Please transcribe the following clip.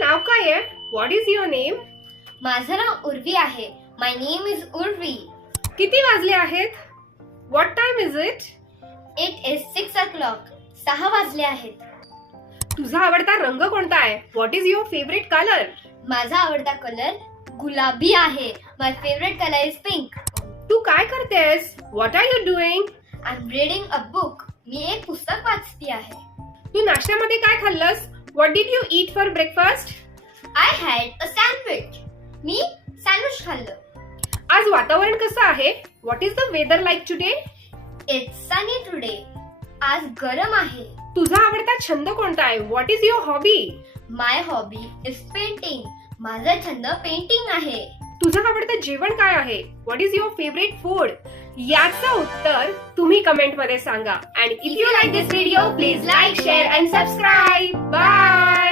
नाव काय आहे? What is your name? माझं नाव उर्वी आहे. माय नेम इज उर्वी. किती वाजले आहेत? What time is it? It is 6 o'clock. 6 वाजले आहेत. तुझा आवडता रंग कोणता आहे? What is your favourite colour? माझा आवडता कलर गुलाबी आहे. My favourite colour is pink. तू काय करतेस? What are you doing? I am reading a book. मी एक पुस्तक वाचते आहे. तू नाश्त्यामध्ये काय खाल्लंस? What did you eat for breakfast? I had a sandwich. मी सँडविच खाल्लं. आज वातावरण कसं आहे? What is the weather like today? It's sunny today. आज गरम आहे. तुझा आवडता छंद कोणता आहे? What is your hobby? My hobby is painting. माझा छंद पेंटिंग आहे. तुझं आवडतं जेवण काय आहे? What is your favourite food? याचं उत्तर तुम्ही कमेंट मध्ये सांगा. And if you like this video please like, share and subscribe. Bye.